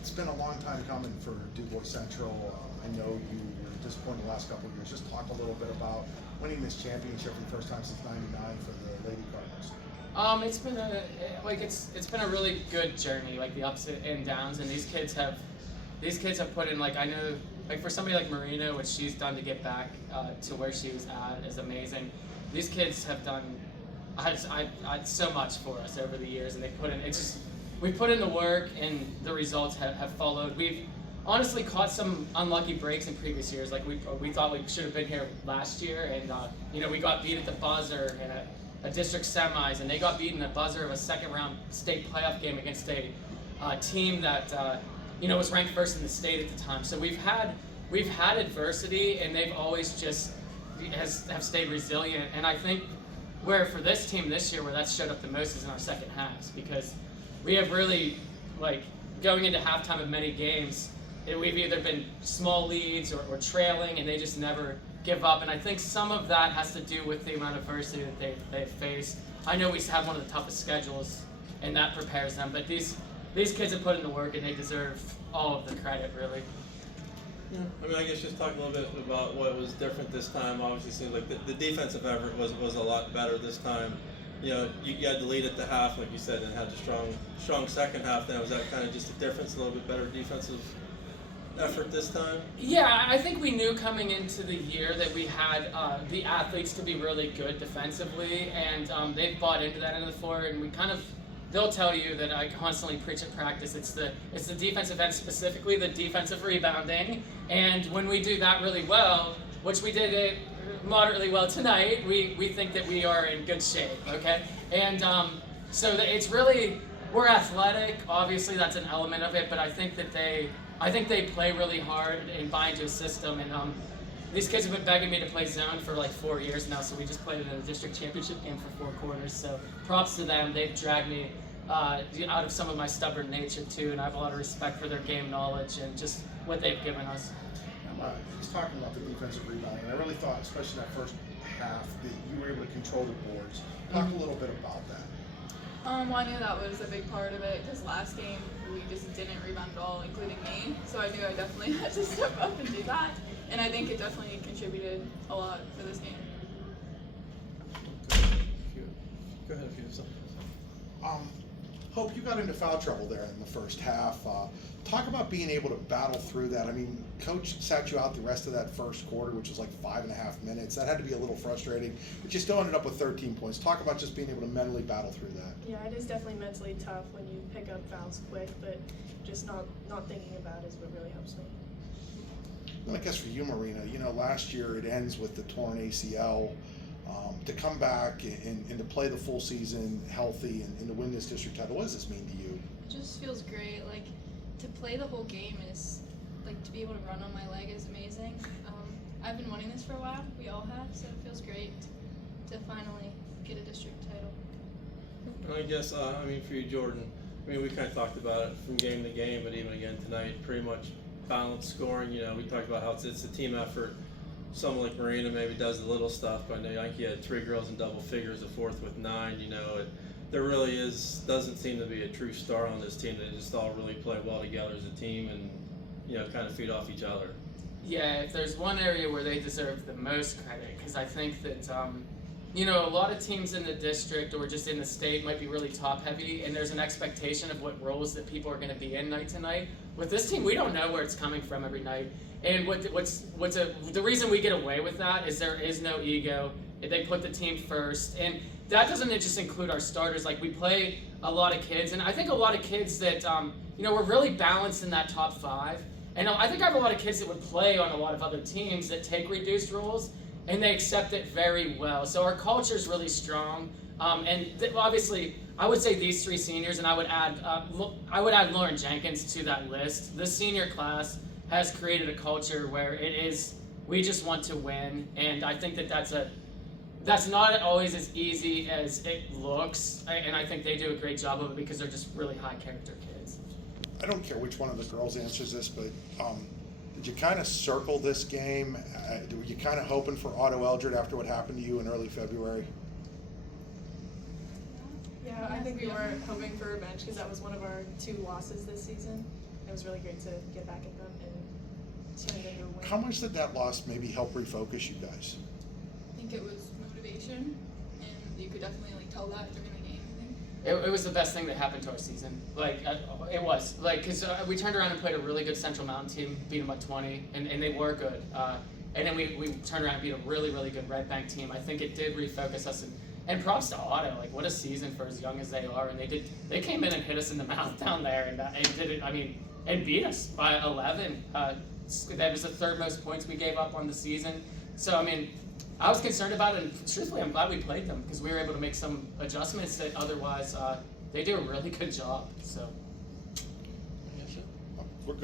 It's been a long time coming for DuBois Central. I know you were disappointed the last couple of years. Just talk a little bit about winning this championship for the first time since '99 for the Lady Cardinals. It's been a really good journey, like the ups and downs, and these kids have put in, like, I know, like, for somebody like Marina, what she's done to get back to where she was at is amazing. These kids have done so much for us over the years, and they put in, we've put in the work, and the results have followed. We've honestly caught some unlucky breaks in previous years. Like, we thought we should have been here last year, and we got beat at the buzzer in a district semis, and they got beat in the buzzer of a second round state playoff game against a team that was ranked first in the state at the time. So we've had adversity, and they've always just have stayed resilient. And I think where for this team this year, where that showed up the most is in our second halves, because we have really, like, going into halftime of many games, we've either been small leads or trailing, and they just never give up. And I think some of that has to do with the amount of adversity that they've faced. I know we have one of the toughest schedules, and that prepares them, but these kids have put in the work, and they deserve all of the credit, really. Yeah. I mean, I guess just talk a little bit about what was different this time. Obviously, it seems like the defensive effort was a lot better this time. You had the lead at the half, like you said, and had a strong second half. Now, was that kind of just a difference, a little bit better defensive effort this time? Yeah, I think we knew coming into the year that we had the athletes to be really good defensively, and they've bought into that end of the floor, and they'll tell you that I constantly preach at practice. It's the defensive end, specifically the defensive rebounding, and when we do that really well, which we did it moderately well tonight, we think that we are in good shape, okay? And so it's really, we're athletic, obviously that's an element of it, but I think they play really hard and buy into a system, and these kids have been begging me to play zone for like 4 years now, so we just played in a district championship game for 4 quarters, so props to them. They've dragged me out of some of my stubborn nature too, and I have a lot of respect for their game knowledge and just what they've given us. Just talking about the defensive rebounding, I really thought, especially that first half, that you were able to control the boards. Talk a little bit about that. Well, I knew that was a big part of it, because last game we just didn't rebound at all, including me. So I knew I definitely had to step up and do that. And I think it definitely contributed a lot for this game. Go ahead if you have something. Hope, you got into foul trouble there in the first half. Talk about being able to battle through that. I mean, Coach sat you out the rest of that first quarter, which was like 5.5 minutes. That had to be a little frustrating, but you still ended up with 13 points. Talk about just being able to mentally battle through that. Yeah, it is definitely mentally tough when you pick up fouls quick, but just not thinking about it is what really helps me. And I guess for you, Marina, last year it ends with the torn ACL. To come back and to play the full season healthy and to win this district title, what does this mean to you? It just feels great. Like, to play the whole game is, like, to be able to run on my leg is amazing. I've been wanting this for a while. We all have, so it feels great to finally get a district title. And I guess, for you, Jordan, we kind of talked about it from game to game, but even again tonight, pretty much balanced scoring. We talked about how it's a team effort. Someone like Marina maybe does the little stuff, but I know you had 3 girls in double figures, a fourth with 9. There really doesn't seem to be a true star on this team. They just all really play well together as a team and kind of feed off each other. Yeah, if there's one area where they deserve the most credit, because I think that a lot of teams in the district or just in the state might be really top heavy, and there's an expectation of what roles that people are going to be in night to night. With this team, we don't know where it's coming from every night. And the reason we get away with that is there is no ego. They put the team first, and that doesn't just include our starters. Like, we play a lot of kids, and I think a lot of kids that we're really balanced in that top 5. And I think I have a lot of kids that would play on a lot of other teams that take reduced roles, and they accept it very well. So our culture is really strong, obviously I would say these 3 seniors, and I would add Lauren Jenkins to that list. The senior class has created a culture where we just want to win, and I think that's not always as easy as it looks, and I think they do a great job of it because they're just really high character kids. I don't care which one of the girls answers this, but did you kind of circle this game? Were you kind of hoping for Otto Eldred after what happened to you in early February? Yeah, I think we were hoping for revenge because that was one of our 2 losses this season. it was really great to get back at them and turn it into a win. How much did that loss maybe help refocus you guys? I think it was motivation, and you could definitely like tell that during the game. I think. It was the best thing that happened to our season. It was. Because we turned around and played a really good Central Mountain team, beat them by 20, and they were good. And then we turned around and beat a really, really good Red Bank team. I think it did refocus us. And props to Otto. Like, what a season for as young as they are. And they came in and hit us in the mouth down there and did it, and beat us by 11. That was the third most points we gave up on the season. So, I was concerned about it, and truthfully, I'm glad we played them because we were able to make some adjustments that otherwise they do a really good job. So.